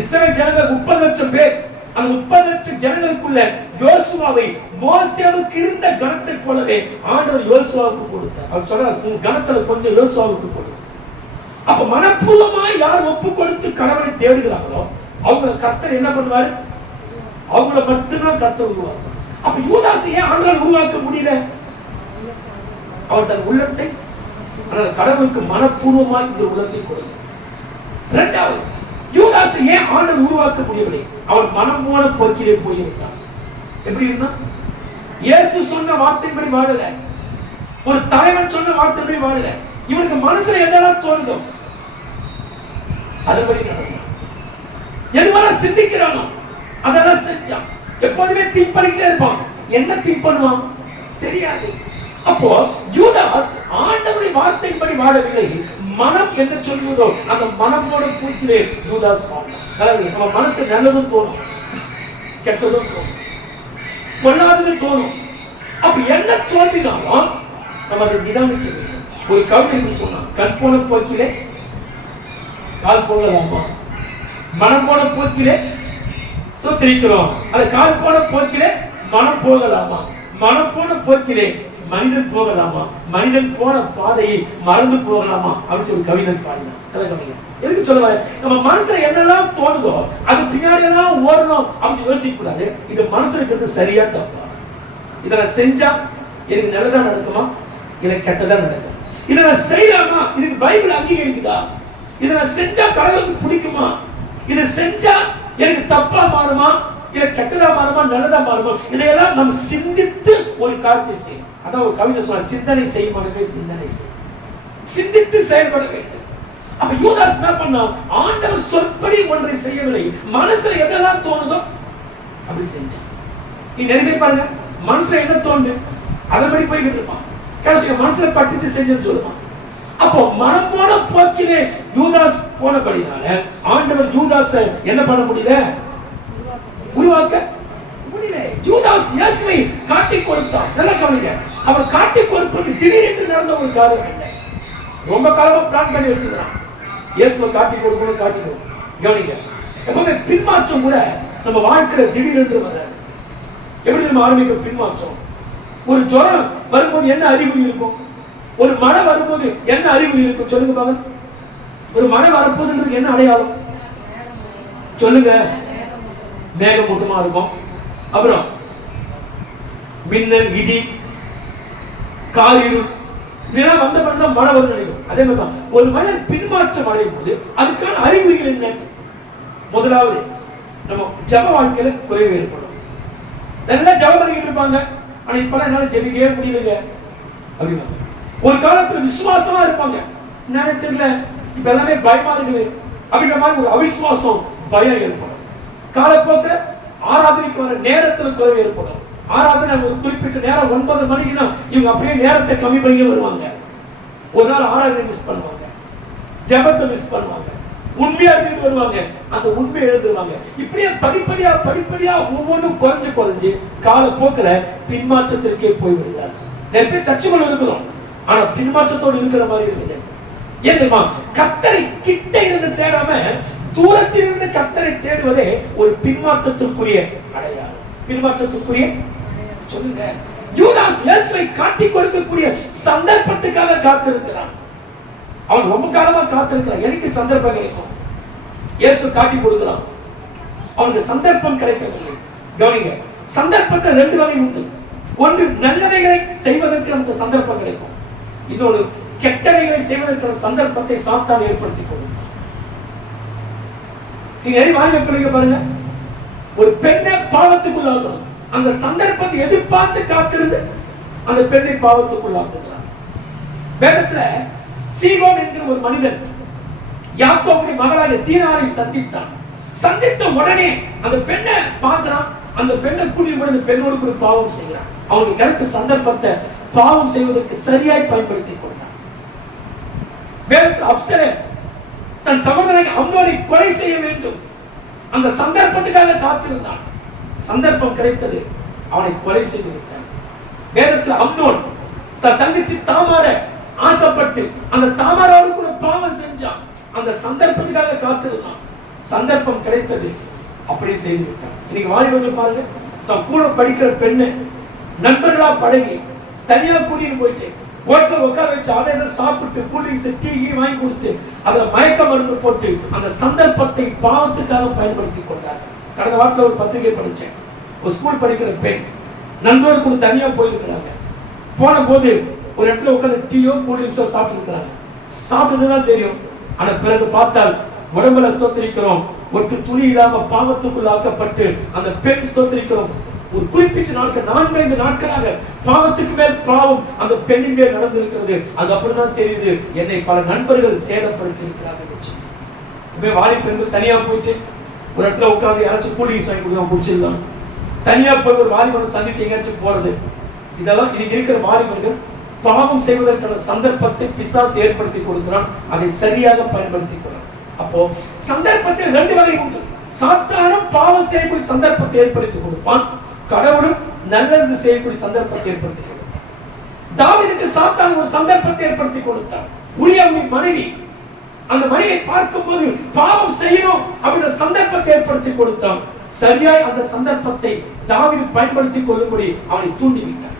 இஸ்ரவேல் ஜனங்கள் 30 லட்சம் பேர், அந்த 30 லட்சம் ஜனங்களுக்குள்ள யோசுவாவை மோசேவுக்கு இருந்த கனத்தை போலவே ஆண்டவர் யோசுவாவுக்கு கொடுத்தார். அவர் சொல்றார், உங்க கனத்துல கொஞ்சம் யோசுவாவுக்கு கொடு. அப்ப மனப்பூர்வமாய் யார் ஒப்பு கொடுத்து கடவுளை தேடுகிறாங்களோ அவங்கள கர்த்தர் என்ன பண்ணுவார்? அவங்கள மட்டும்தான் கர்த்தர் உருவாக்குவார். அப்ப யூதாசை ஏன் ஆண்டவரால் உருவாக்க முடியல? அவர் தன் உள்ளத்தை கடவுளுக்கு மனப்பூர்வமாய் இந்த உள்ளத்தை கொடுத்தார். இரண்டாவது, யூதாசை ஏன் ஆண்டவர் உருவாக்க முடியவில்லை? அவன் மனம் போன போக்கிலே போயிருந்தான். எப்படி இருந்தா? இயேசு சொன்ன வார்த்தைப்படி வாழல, ஒரு தலைவன் சொன்ன வார்த்தைப்படி வாழல. இவனுக்கு மனசுல எதெல்லாம் தோணுதோ அதுபடி நடந்தான். எதுவரை சிந்திக்கிறானோ அதெல்லாம் செஞ்சான். எப்போதுமே திங்க் பண்ணிக்கிட்டே இருப்பான். என்ன திங்க் பண்ணுவான் தெரியாது. அப்போ யூதாஸ் ஆண்டவருடைய வார்த்தைப்படி வாழவில்லை. மனம் என்ன சொல்லுவதோ அந்த மனமோட பூக்கிலே யூதாஸ் வாழ்ந்தான். நம்ம மனசு நல்லதும் தோணும், கெட்டதும் தோணும், பொல்லாததும் தோணும். அப்ப என்ன தோன்றினாலும் நம்ம அதை நிதானிக்க வேண்டும். ஒரு கவி என்று சொன்னான், கண் போன போக்கிலே கால் போகலாமா, மனம் போன போக்கிலே ஸ்தோத்திரிக்கிறோம். அந்த கால் போன போக்கிலே மனம் போகலாமா? மனம் போன போக்கிலே மனிதன் போகலாமா? மனிதன் போன பாதையை மறந்து போகலாமா அப்படின்னு ஒரு கவிஞன் பாடினான். எதுக்கு சொல்லுவாரு? நம்ம மனசுல என்னெல்லாம் தோணுதோ அது பின்னாடி எல்லாம் ஓடணும் அப்படின்னு யோசிக்க கூடாது. இது மனசுல சரியா தப்பா? இதை நான் செஞ்சா எனக்கு நல்லதா நடக்குமா, எனக்கு கெட்டதா நடக்கும்? இதை நான் செய்யலாமா, இதுக்கு பைபிள் அங்கீகரிக்குதா? இதை நான் செஞ்சா கடவுளுக்கு பிடிக்குமா? இதை செஞ்சா எனக்கு தப்பா மாறுமா, இல்ல கெட்டதா மாறுமா, நல்லதா மாறுமா? இதையெல்லாம் நம்ம சிந்தித்து ஒரு காரியத்தை செய்யணும். அதான் ஒரு கவிதை சொல்ற, சிந்தனை செய்யமானவே சிந்தனை செய், சிந்தித்து செயல்பட வேண்டும். அப்ப யூதாஸ் என்ன பண்ணா? ஆண்டவர் சொற்படி ஒன்றை செய்யவில்லை, மனசுல எதெல்லாம் தோணுதோ அப்படி செஞ்சான். நீ நிறைய பாருங்க, மனசுல என்ன தோணுது அதன்படி போய்கிட்டு இருப்பான். கடைசியா மனசுல பட்டுச்சு செஞ்சு சொல்லுவான். அப்போ மனம் போன போக்கிலே யூதாஸ் போனபடினால ஆண்டவர் யூதாஸ என்ன பண்ண முடியல? உருவாக்க முடியல. யூதாஸ் இயேசுவை காட்டி கொடுத்தான். நல்லா கவனிங்க, அவன் காட்டி கொடுப்பது திடீரென்று நடந்த ஒரு காரியம் இல்லை. ரொம்ப காலமா பிளான் பண்ணி வச்சிருக்கான். இயேசுவை காட்டி கொடுக்கணும், காட்டி கொடுக்கணும். கவனிங்க, எப்பவுமே பின்மாற்றம் கூட நம்ம வாழ்க்கையில திடீரென்று வராது. எப்படி நம்ம ஆரம்பிக்க பின்மாற்றம்? ஒரு ஜுரம் வரும்போது என்ன அறிகுறி இருக்கும்? ஒரு மழை வரும்போது என்ன அறிகுறி இருக்கும்? சொல்லுங்க பாருங்க. ஒரு மழை வரப்போகுதுன்றது என்ன அடையாளம் சொல்லுங்க? மேகமூட்டமா இருக்கும். அப்புறம் மின்னல், இடி, காரிருள் இதெல்லாம் வந்த பிறகுதான் மழை வரும் நினைக்கும். அதே மாதிரிதான் ஒரு மனிதன் பின்மாற்றம் அடையும் போது அதுக்கான அறிகுறிகள் என்ன? முதலாவது, நம்ம ஜப வாழ்க்கையில குறைவு ஏற்படும். நல்லா ஜபம் பண்ணிக்கிட்டு இருப்பாங்க, ஆனா இப்பெல்லாம் என்னால ஜெபிக்கவே முடியலைங்க அப்படின்னா. ஒரு காலத்துல விசுவாசமா இருப்பாங்க, என்னன்னு தெரியல இப்ப எல்லாமே பயமா இருக்குது அப்படின்ற மாதிரி ஒரு அவிசுவாசம், பயம் ஏற்படும். காலப்போக்கில் ஆராதனைக்கு வர நேரத்துல குறைவு ஏற்படும். ஆராதனை ஒரு குறிப்பிட்ட நேரம் 9 மணிக்குன்னா இவங்க அப்படியே நேரத்தை கம்மி பண்ணி வருவாங்க. ஒரு நாள் ஆராதனை மிஸ் பண்ணுவாங்க, ஜபத்தை மிஸ் பண்ணுவாங்க, உண்மையா எடுத்துட்டு வருவாங்க, அந்த உண்மையை எழுதுவாங்க. இப்படியே படிப்படியா ஒவ்வொன்றும் குறைஞ்சு காலப்போக்கில் பின்மாற்றத்திற்கே போய் விடுகிறார். நிறைய பேர் சர்ச்சுக்குள்ள இருக்கிறோம், ஆனா பின்மாற்றத்தோடு இருக்கிற மாதிரி இருக்குது. ஏன் தெரியுமா? கர்த்தரை கிட்ட இருந்து தேடாம தூரத்தில் இருந்து கர்த்தரை தேடுவதே ஒரு பின்மாற்றத்திற்குரிய அடையாளம். பின்மாற்றத்திற்குரிய சொல்லுங்க. யூதாஸ் இயேசுவை காட்டி கொடுக்கக்கூடிய சந்தர்ப்பத்துக்காக காத்திருக்கிறான். அவன் ரொம்ப காலமா காத்திருக்கிறான், எனக்கு சந்தர்ப்பம் கிடைக்கும், இயேசு காட்டி கொடுக்கலாம். அவனுக்கு சந்தர்ப்பம் கிடைக்கவில்லை. கவனிங்க, சந்தர்ப்பத்தை 2 வகை உண்டு. ஒன்று, நல்லவைகளை செய்வதற்கு நமக்கு சந்தர்ப்பம் கிடைக்கும். இன்னொன்று, கெட்டவைகளை செய்வதற்கான சந்தர்ப்பத்தை சாத்தான் ஏற்படுத்திக் கொள்ளும். நீங்க வாய்ப்பு பாருங்க, ஒரு பெண்ணை பாவத்துக்குள்ளாகணும், அந்த சந்தர்ப்பத்தை எதிர்பார்த்து காத்திருந்து அந்த பெண்ணை பாவத்துக்குள்ளாக்குகிறார். வேதத்துல சீகோன் என்கிற ஒரு மனிதன் யாக்கோபுடைய மகளாகிய தீனாரை சந்தித்தான். சந்தித்த உடனே அந்த பெண்ணை பார்க்கிறான், அந்த பெண்ணை கூட்டிட்டு போய் அந்த பெண்ணோடு கூட பாவம் செய்கிறான். அவனுக்கு கிடைச்ச சந்தர்ப்பத்தை பாவம் செய்வதற்கு சரியாய் பயன்படுத்திக் கொண்டான். வேதத்தில் அப்சரே தன் சகோதரனை அம்னோனை கொலை செய்ய வேண்டும், அந்த சந்தர்ப்பத்துக்காக காத்திருந்தான். சந்தர்ப்பம் கிடைத்தது, அவனை கொலை செய்து விட்டான். வேதத்தில் அம்னோன் தன் தங்கச்சி தாமார ஆசைப்பட்டு அந்த தாமாரோடு கூட பாவம் செஞ்சான். அந்த சந்தர்ப்பத்துக்காக காத்திருந்தான். சந்தர்ப்பம் கிடைத்தது, அப்படியே செய்து விட்டான். இன்னைக்கு வாலிபர்கள் பாருங்க, தன் கூட படிக்கிற பெண்ணு நண்பர்களா பழகி தனியா கூட்டிட்டு போயிட்டு ஹோட்டல உட்கார வச்சு அதை இதை சாப்பிட்டு கூல்ட்ரிங்க்ஸ் டீ வாங்கி கொடுத்து அதுல மயக்க மருந்து போட்டு அந்த சந்தர்ப்பத்தை பாவத்துக்காக பயன்படுத்தி கொண்டார். கடந்த வாரத்தில் ஒரு பத்திரிகை படிச்சேன். ஒரு ஸ்கூல் படிக்கிற பெண் நண்பரோடு கூட தனியா போயிருக்கிறாங்க. போன போது ஒரு இடத்துல உட்காந்து டீயோ கூல்ட்ரிங்க்ஸோ சாப்பிட்டு இருக்கிறாங்க. சாப்பிட்டதுதான் தெரியும், ஆனா பிறகு பார்த்தால் உடம்புல ஸ்தோத்திரிக்கிறோம், ஒட்டு துணி இல்லாம பாவத்துக்குள் ஆக்கப்பட்டு அந்த பெண் ஸ்தோத்திரிக்கிறோம் ஒரு குறிப்பிட்ட நாட்கள் 4-5 நாட்களாக பாவத்துக்கு மேல் பாவம் அந்த பெண்ணின் மேல் நடந்திருக்கிறது. அது அப்படிதான் தெரியுது, என்னை பல நண்பர்கள் சேதப்படுத்தி இருக்கிறார்கள். வாலி பெண்கள் தனியா போயிட்டு ஒரு இடத்துல உட்காந்து யாராச்சும் கூலிங்ஸ் வாங்கி கொடுக்க பிடிச்சிடலாம், தனியா போய் ஒரு வாலிபனை சந்தித்து எங்கேயாச்சும் போறது, இதெல்லாம் இன்னைக்கு இருக்கிற வாலிபர்கள் பாவம் செய்வதற்கான சந்தர்ப்பத்தை பிசாசு ஏற்படுத்தி கொடுக்கிறான். அதை சரியாக பயன்படுத்திக் கொள்றான். அப்போ சந்தர்ப்பத்தில் 2 வகை உண்டு. சாத்தானும் பாவம் செய்யக்கூடிய சந்தர்ப்பத்தை ஏற்படுத்தி கொடுப்பான், கடவுளும் நல்லது செய்யக்கூடிய சந்தர்ப்பத்தை ஏற்படுத்தி கொடுப்பான். தாவீதுக்கு சாத்தான் ஒரு சந்தர்ப்பத்தை ஏற்படுத்தி கொடுத்தான். உரியாவின் மனைவி அந்த மனிதனை பார்க்கும்போது பாவம் செய்யணும் அப்படின்ற சந்தர்ப்பத்தை ஏற்படுத்தி கொடுத்தான். சரியாய் அந்த சந்தர்ப்பத்தை தாவீது பயன்படுத்திக் கொள்ளும்படி அவனை தூண்டிவிட்டான்.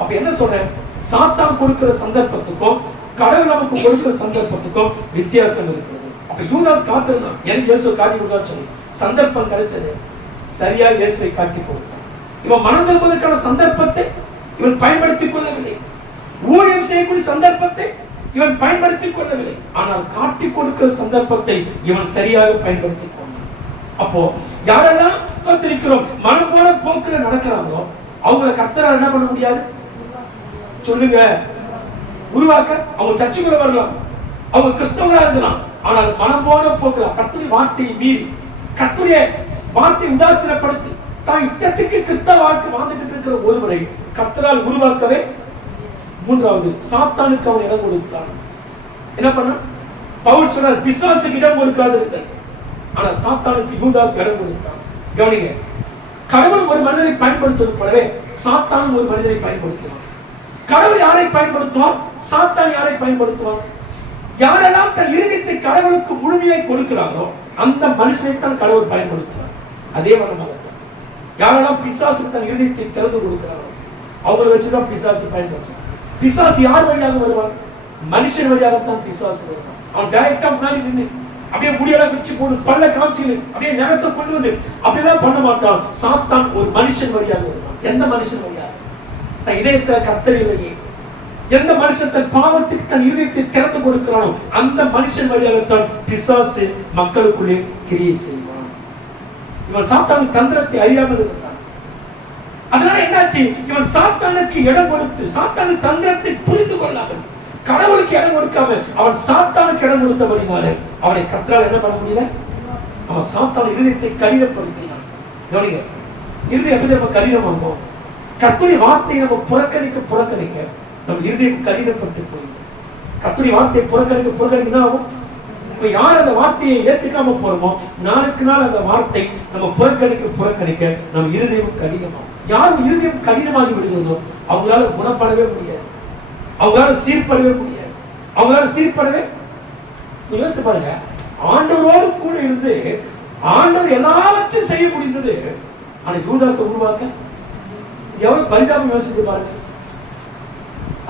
அப்ப என்ன சொல்றேன், சாத்தான் கொடுக்கிற சந்தர்ப்பத்துக்கும் கடவுள் நமக்கு கொடுக்கிற சந்தர்ப்பத்துக்கும் வித்தியாசம் இருக்கிறது. அப்ப யூதாஸ் காத்திருந்தான், எனக்கு இயேசுவை காட்டி கொடுத்தா சொல்லி சந்தர்ப்பம் கிடைச்சது, சரியா இயேசுவை காட்டி கொடுத்தான். இவன் மனம் திரும்புவதற்கான சந்தர்ப்பத்தை இவன் பயன்படுத்திக் கொள்ளவில்லை, ஊழியம் செய்யக்கூடிய சந்தர்ப்பத்தை இவன் பயன்படுத்திக் கொள்ளவில்லை, ஆனால் காட்டி கொடுக்கிற சந்தர்ப்பத்தை இவன் சரியாக பயன்படுத்திக் கொண்டான். அப்போ யாரெல்லாம் ஸ்தோத்திரிக்கிறோம் மனம் போல போக்குல நடக்கிறாங்களோ அவங்களை கர்த்தரால் என்ன பண்ண முடியாது சொல்லுங்க, உருவாக்க. அவங்க சர்ச்சுக்குள்ள வரலாம், அவங்க கிறிஸ்தவங்களா இருக்கலாம், ஆனால் மனம் போல போக்குல கர்த்தருடைய வார்த்தையை மீறி கர்த்தருடைய வார்த்தையை உதாசீனப்படுத்தி தான் இஷ்டத்துக்கு கிறிஸ்தவ வாழ்க்கை வாழ்ந்துகிட்டு இருக்கிற ஒருவரை கர்த்தரால் உருவாக்கவே. மூன்றாவது, சாத்தானுக்கு அவன் இடம் கொடுத்தான். என்ன பண்ண பவுல் சொன்னார், பிசாசுக்கு இடம் கொடுக்காது இருக்க, ஆனா சாத்தானுக்கு யூதாஸ் இடம் கொடுத்தான். கவனிங்க, கடவுள் ஒரு மனிதரை பயன்படுத்துவது போலவே சாத்தானும் ஒரு மனிதரை பயன்படுத்துவான். கடவுள் யாரை பயன்படுத்துவான், சாத்தான் யாரை பயன்படுத்துவான். யாரெல்லாம் தன் இருதயத்தை கடவுளுக்கு முழுமையை கொடுக்கிறார்களோ அந்த மனுஷனை தான் கடவுள் பயன்படுத்துவார். அதே வண்ணமாக யாரெல்லாம் பிசாசு தன் இருதயத்தை திறந்து கொடுக்கிறாரோ அவரை வச்சுதான் பிசாசு பயன்படுத்துவான். பிசாசு யார் வழியாக வருவான், மனுஷன் வழியாகத்தான் பிசாசு வருவான். அவன் டைரக்டா முன்னாடி நின்று அப்படியே முடியெல்லாம் விரிச்சு போடு பல்ல காமிச்சு அப்படியே நகத்தை கொண்டு வந்து அப்படியெல்லாம் பண்ண மாட்டான். சாத்தான் ஒரு மனுஷன் வழியாக வருவான். எந்த மனுஷன் வழியாக, தன் இதயத்துல கர்த்தர் இல்லையே, எந்த மனுஷன் தன் பாவத்துக்கு தன் இதயத்தை திறந்து கொடுக்கிறானோ அந்த மனுஷன் வழியாகத்தான் பிசாசு மக்களுக்குள்ளே கிரியை செய்வான். இவன் சாத்தானின் தந்திரத்தை அறியாமல் இருந்தான். அதனால என்னாச்சு, இவன் சாத்தானுக்கு இடம் கொடுத்து சாத்தானின் தந்திரத்தை புரிந்து கொள்ளாமல் கடவுளுக்கு இடம் கொடுக்காம அவன் சாத்தானுக்கு இடம் கொடுத்தபடினால அவனை கர்த்தரால் என்ன பண்ண முடியல, அவன் சாத்தான் இருதயத்தை கடினப்படுத்தினான். கவனிங்க, இருதயம் எப்படி நம்ம கடினமாகும், கர்த்தருடைய வார்த்தையை நம்ம புறக்கணிக்க நம்ம இருதயம் கடினப்பட்டு போயிடும். கர்த்தருடைய வார்த்தையை புறக்கணிக்க ஆகும். இப்ப யார் அந்த வார்த்தையை ஏத்துக்காம போறோமோ நாளுக்கு நாள் அந்த வார்த்தை நம்ம புறக்கணிக்க நம்ம இருதயம் கடினமாகும். யார் இருதயம் கடினமாகி விடுகிறதோ அவங்களால குணப்படவே முடியாது, அவங்களால சீர்படவே யோசித்து பாருங்க. ஆண்டவரோடு கூட இருந்து ஆண்டவர் எல்லாவற்றையும் செய்ய முடிந்தது, ஆனா யூதாசை உருவாக்க எவ்வளவு பரிதாபம் யோசித்து பாருங்க.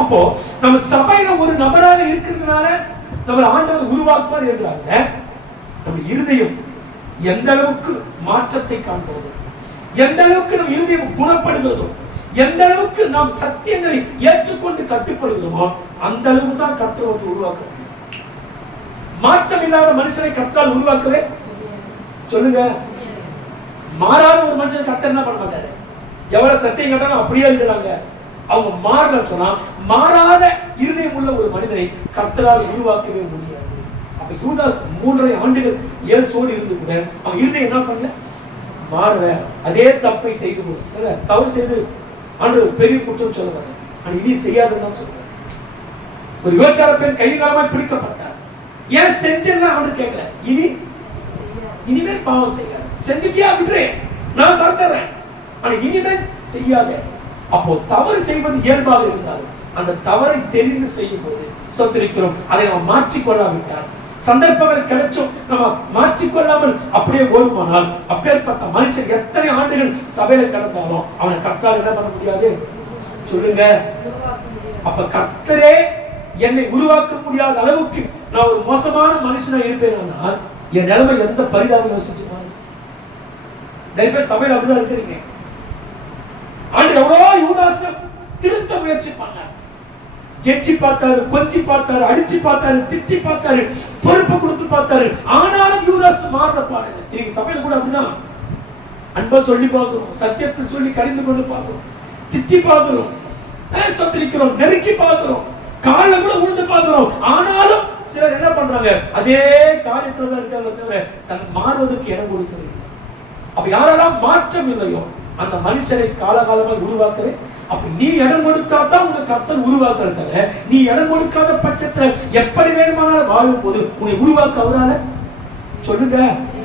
அப்போ நம்ம சபையில ஒரு நபராக இருக்கிறதுனால நம்ம ஆண்டவர் உருவாக்குவார் என்றாங்க. நம்ம இருதயம் எந்த அளவுக்கு மாற்றத்தை காண்போதோ, எந்த அளவுக்கு நம்ம இருதயம் குணப்படுகிறதோ, எந்த அளவுக்கு நாம் சத்தியங்களை ஏற்றுக்கொண்டு கட்டுப்படுகிறோமோ அந்த அளவுக்கு தான் கர்த்தர் உருவாக்க முடியும். மாற்றம் இல்லாத மனுஷனை கர்த்தரால் உருவாக்கவே சொல்லுங்க. மாறாத ஒரு மனுஷனை கர்த்தர் என்ன பண்ண மாட்டாரு, எவ்வளவு சத்தியம் கேட்டாலும் அப்படியே இருக்கிறாங்க. அவங்க மாறல சொன்னா மாறாத இருதயம் உள்ள ஒரு மனிதனை கர்த்தரால் உருவாக்கவே முடியாது. அப்ப யூதாஸ் 3.5 ஆண்டுகள் இயேசுவோடு இருந்து கூட அவன் இருதயம் என்ன பண்ணல, மாறல, அதே தப்பை செய்து தவறு செய்து ஆண்டவர் பெரிய குற்றம் சொல்லுவாங்க. ஆனா இனி செய்யாதுன்னு சொல்றாரு. ஒரு விபச்சார பெண் கை காலமாய் பிடிக்கப்பட்டார். ஏன் செஞ்சேன்னா ஆண்டவர் கேட்கல, இனிமேல் பாவம் செய்ய செஞ்சுட்டியா விட்டுறேன், நான் மறந்துடுறேன், ஆனா இனிமேல் செய்யாத. அப்போ தவறு செய்வது இயல்பாக இருந்தாலும் அந்த தவறை தெரிந்து செய்யும் போது சொத்திருக்கிறோம், அதை நம்ம மாற்றிக்கொள்ளாவிட்டால் சந்தர்ப்பங்கள் கிடைச்சும் நம்ம மாற்றிக்கொள்ளாமல் அப்படியே ஓடுமானால் அப்பேற்பட்ட மனுஷன் எத்தனை ஆண்டுகள் சபையில கிடந்தாலும் அவனை கர்த்தரால் என்ன பண்ண முடியாது சொல்லுங்க. அப்ப கர்த்தரே என்னை உருவாக்க முடியாத அளவுக்கு நான் ஒரு மோசமான மனுஷனா இருப்பேன், என் நிலைமை எந்த பரிதாபம் யோசிச்சுப்பாங்க. நிறைய பேர் சபையில அப்படிதான் இருக்கிறீங்க. ஆண்டு எவ்வளோ யூதாசை திருத்த முயற்சி பண்ணார், கெஞ்சி பார்த்தாரு, கொஞ்சி பார்த்தாரு, அடிச்சு பார்த்தாரு, திட்டி பார்த்தாரு, பொறுப்பு கொடுத்து பார்த்தாரு, ஆனாலும் யூதாஸ் மாற பாருங்க. இன்னைக்கு சபையில கூட அப்படிதான் அன்பா சொல்லி பார்க்கிறோம், சத்தியத்தை சொல்லி கடிந்து கொண்டு பார்க்கிறோம், திட்டி பார்க்கிறோம், நெருக்கி பார்க்கிறோம், காலில் கூட உழுந்து பார்க்கிறோம். ஆனாலும் சிலர் என்ன பண்றாங்க, அதே காரியத்துல தான் இருக்காங்க தவிர தன் மாறுவதற்கு இடம் கொடுக்கிறது. அப்ப யாரெல்லாம் மாற்றம் இல்லையோ அந்த மனுஷனை காலகாலமாக உருவாக்கவே. அப்ப நீ இடம் கொடுத்தா தான் உங்க கர்த்தர் உருவாக்குறத, நீ இடம் கொடுக்காத பட்சத்துல எப்படி வேணுமானாலும் வாழும் போது உன்னை உருவாக்க அவரால சொல்லுங்க.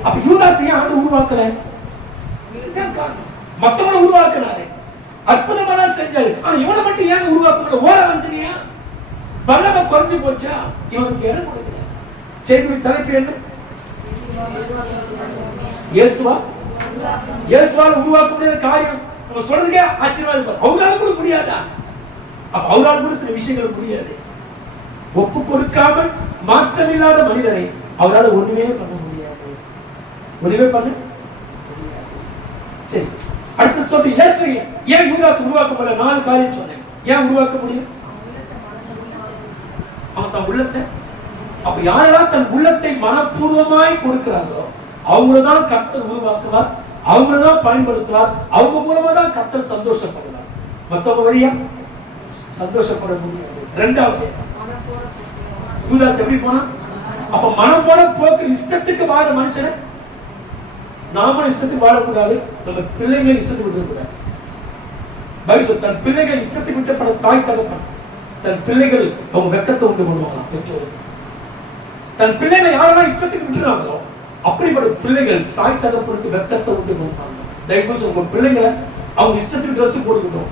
அப்ப யூதாசையை ஆண்டு உருவாக்கல, மத்தவங்களை உருவாக்குனாரு, அற்புதமா தான் செஞ்சாரு. ஆனா இவனை மட்டும் ஏன் உருவாக்க ஓர வஞ்சனையா வல்லமை குறைஞ்சு போச்சா, இவனுக்கு இடம் கொடுக்கல. செய்தியுடைய தலைப்பு என்ன? இயேசுவால் உருவாக்க முடியாத காரியம். நம்ம சொல்றதுக்கே ஆச்சரியமா இருக்கு. அவரால கூட முடியாதா? அப்ப அவரால் கூட சில விஷயங்கள் முடியாது. ஒப்பு கொடுக்காமல் மாற்றமில்லாத மனிதரை அவரால் ஒண்ணுமே பண்ண முடியாது. ஒண்ணுமே பண்ண முடியாது. சரி, அடுத்த சொல்லி இயேசுவை ஏன் யூதாஸ் உருவாக்க முடியல? 4 காரியம் சொன்னேன். ஏன் உருவாக்க முடியல? அவன் தன் உள்ளத்தை, அப்ப யாரெல்லாம் தன் உள்ளத்தை மனப்பூர்வமாய் கொடுக்கிறார்களோ அவங்களதான் கர்த்தர் உருவாக்குவார், அவங்களதான் பயன்படுத்துவார், அவங்க மூலமா தான் கர்த்தர் சந்தோஷப்படுவார். மத்தவங்க வழியா சந்தோஷப்பட முடியாது. 2வது யூதாஸ் எப்படி போனா? அப்ப மனம் போன போக்கு இஷ்டத்துக்கு வாழ மனுஷன் நாம இஷ்டத்துக்கு வாழக்கூடாது. நம்ம பிள்ளைகளை இஷ்டத்துக்கு விடக்கூடாது. பைபிள் தன் பிள்ளைகளை இஷ்டத்துக்கு விட்டப்பட தாய் தகப்பன் தன் பிள்ளைகள் அவங்க வெக்கத்தை உண்டு பண்ணுவாங்க. பெற்றோர்கள் தன் பிள்ளைகளை யாரெல்லாம் இஷ்டத்துக்கு விட்டுறாங்களோ அப்படிப்பட்ட பிள்ளைகள் தாய் தகப்பனுக்கு வெக்கத்தை உண்டு பண்ணுவாங்க. தயவுசெய்து உங்க பிள்ளைங்களை அவங்க இஷ்டத்துக்கு ட்ரெஸ் போட்டுக்கிட்டோம்,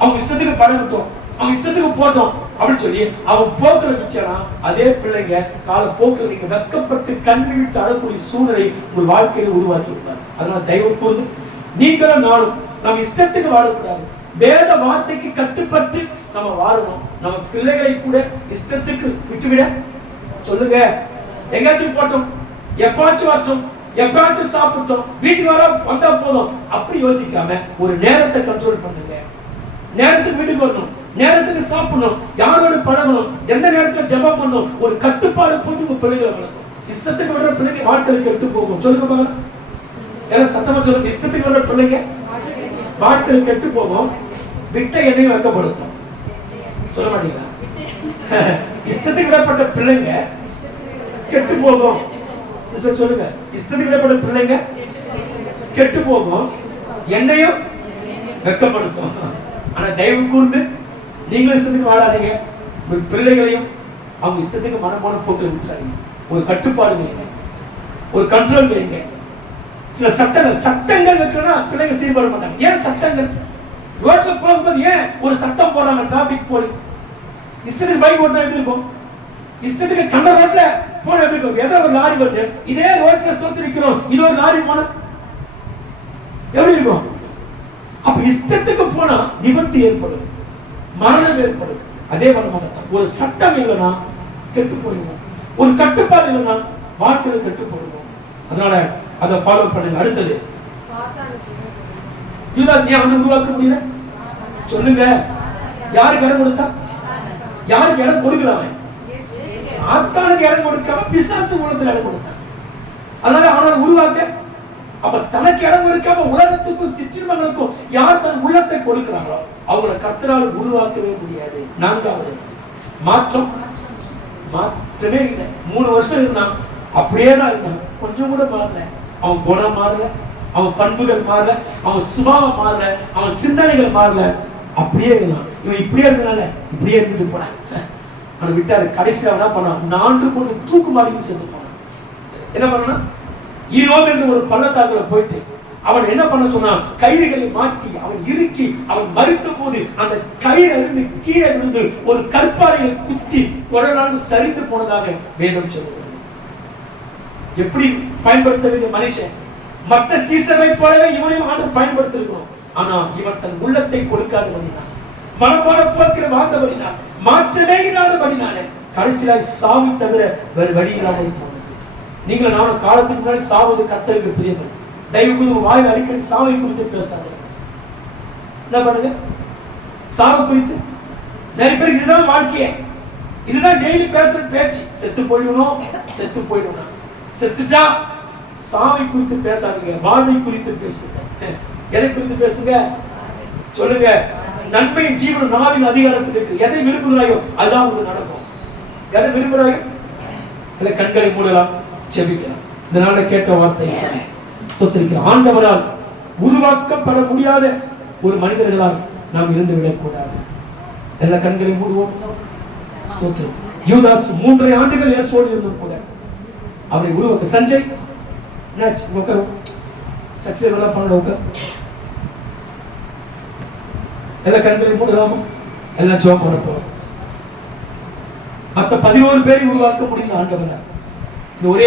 அவங்க இஷ்டத்துக்கு பழகட்டும், அவங்க இஷ்டத்துக்கு போட்டோம் அப்படின்னு சொல்லி அவன் போக்குற வச்சா அதே பிள்ளைங்க கால போக்குல நீங்க வெக்கப்பட்டு கண்ணீர் அழக்கூடிய சூழ்நிலை உங்கள் வாழ்க்கையில உருவாக்கி விட்டார். அதனால தயவு கூர்ந்து நீங்களும் நானும் நம்ம இஷ்டத்துக்கு வாழக்கூடாது. வேத வார்த்தைக்கு கட்டுப்பட்டு நம்ம வாழணும். நம்ம பிள்ளைகளை கூட இஷ்டத்துக்கு விட்டுவிட சொல்லுங்க. எங்காச்சும் போட்டோம், எப்பாச்சும் வாட்டோம், எப்பாச்சும் சாப்பிட்டோம், வீட்டுக்கு வந்தா போதும் அப்படி யோசிக்காம ஒரு நேரத்தை கண்ட்ரோல் பண்ணுங்க. நேரத்துக்கு வீட்டுக்கு வரணும், நேரத்துக்கு சாப்பிடணும், யாரோட பழகணும், எந்த நேரத்துல ஜெபம் பண்ணணும், ஒரு கட்டுப்பாடு போட்டு உங்க பிள்ளைகளை வளர்க்கணும். இஷ்டத்துக்கு வர்ற பிள்ளைங்க வாழ்க்கையில கெட்டு போகும். சொல்லுங்க பாருங்க, எல்லாம் சத்தமா சொல்லுங்க. இஷ்டத்துக்கு வர்ற பிள்ளைங்க வாழ்க்கையில கெட்டு போகும், விட்ட எண்ணெயும் வெக்கப்படுத்தும். சொல்ல மாட்டீங்களா? இஷ்டத்துக்கு விடப்பட்ட பிள்ளைங்க கெட்டு போகும். சிஸ்டர் சொல்லுங்க, இஷ்டத்துக்கு விடப்பட்ட பிள்ளைங்க கெட்டு போகும், எண்ணெயும் வெக்கப்படுத்தும். ஆனா தயவு கூர்ந்து நீங்களும் இஷ்டத்துக்கு வாழாதீங்க. உங்க பிள்ளைகளையும் அவங்க இஷ்டத்துக்கு மனமான போக்கில் விட்டுறாதீங்க. ஒரு கட்டுப்பாடு வைங்க, ஒரு கண்ட்ரோல் வைங்க. சில சட்டங்கள் வைக்கணும்னா பிள்ளைங்க சீர்பட மாட்டாங்க. ஏன் சட்டங்கள்? ரோட்ல போகும்போது ஏன் ஒரு சட்டம் போடுறாங்க? டிராபிக் போலீஸ் இஷ்டத்துக்கு பைக் ஓட்டினா எப்படி இருக்கும்? இஷ்டத்துக்கு கண்ட ரோட்ல போன எப்படி இருக்கும்? ஏதோ ஒரு லாரி வருது, இதே ரோட்ல ஸ்டோத்து நிக்கிறோம், இன்னொரு லாரி போன எப்படி இருக்கும்? அப்ப இஷ்டத்துக்கு போனா விபத்து ஏற்படும், மரணம் ஏற்படும். அதே மாதிரி ஒரு சட்டம் இல்லைன்னா கெட்டு போயிடும், ஒரு கட்டுப்பாடு இல்லைன்னா வாழ்க்கையில கெட்டு போயிடும். அதனால அதை ஃபாலோ பண்ணுங்க. அடுத்தது யூதாஸ் ஏன் அவனை உருவாக்க முடியல? சொல்லுங்க. யாருக்கு இடம் கொடுத்தா? யாருக்கு இடம் கொடுக்கலாமே? சாத்தானுக்கு இடம் கொடுக்காம பிசாசு உலகத்தில் இடம் கொடுத்தான். அதனால அவனை உருவாக்க, அப்ப தனக்கு இடம் கொடுக்காம உலகத்துக்கும் சிற்றின்பங்களுக்கும் யார் தன் உள்ளத்தை கொடுக்கிறாங்களோ அவங்களை கர்த்தரால் உருவாக்கவே முடியாது. 4வது மாற்றம். மாற்றமே இல்லை. 3 வருஷம் இருந்தான், அப்படியே தான் இருந்தான், கொஞ்சம் கூட மாறல. அவன் குணம் மாறல, அவன் பண்புகள் மாறல, அவன் சுபாவம் மாறல, அவன் சிந்தனைகள் மாறல, அப்படியே இருந்தான். இவன் இப்படியே இருந்தனால இப்படியே இருந்துட்டு போனான். அவன் விட்டாரு. கடைசியில் என்ன பண்ணான்? 4 கொண்டு தூக்கு மாறி செத்து போனான். என்ன பண்ணா? ஈரோம் என்று ஒரு பள்ளத்தாக்குல போயிட்டு அவன் என்ன பண்ண சொன்னான்? கயிறுகளை மாட்டி அவன் இறுக்கி அவன் மறித்த போது அந்த கயிறு இருந்து கீழே விழுந்து ஒரு கற்பாறையை குத்தி குரலால் சரிந்து போனதாக வேதம் சொல்லுகிறது. எப்படி பயன்படுத்த வேண்டிய மனுஷன் மற்ற சீசரை போலவே இவனையும் ஆண்டு பயன்படுத்திருக்கணும். ஆனா இவன் தன் உள்ளத்தை கொடுக்காதபடினான், மனமான போக்கில் வாழ்ந்தபடினான், மாற்றமே இல்லாதபடினாலே கடைசியில சாவி தவிர வேறு வழி இல்லாமல் போனது. நீங்களும் நானும் காலத்துக்கு முன்னாடி சாவது கர்த்தருக்கு பிரியமில்லை. தயவு கூர்ந்து வாயில் அடிக்கடி சாவை குறித்து பேசாதே. என்ன பண்ணுங்க? சாவு குறித்து நிறைய பேருக்கு இதுதான் வாழ்க்கையே, இதுதான் டெய்லி பேசுற பேச்சு. செத்து போயிடணும், செத்து போயிடணும், செத்துட்டா. சாவை குறித்து பேசாதீங்க, வாழ்வை குறித்து பேசுங்க. எதை குறித்து பேசுங்க? சொல்லுங்க. நன்மையின் ஜீவன் நாவின் அதிகாரத்தில் இருக்கு. எதை விரும்புகிறாயோ அதுதான் உங்களுக்கு நடக்கும். எதை விரும்புகிறாயோ சில கண்களை மூடலாம், செபிக்கலாம். இந்த நாள கேட்ட வார்த்தை ஆண்டவரால் உருவாக்கப்பட முடியாத ஒரு மனிதர்களால் நாம் இருந்து விடக்கூடாது. எல்லா கண்களை மூடுவோம். யூதாஸ் 3.5 ஆண்டுகள் இயேசுவோடு இருந்தும் கூட அவரை உருவாக்க. சஞ்சய் சர்ச்சை நல்லா பண்ண எல்லா கண்களை மூடலாமா? எல்லாம் ஜெபம் பண்ண போறோம். மற்ற 11 பேரை உருவாக்க முடிந்த ஆண்டவரால் இந்த ஒரே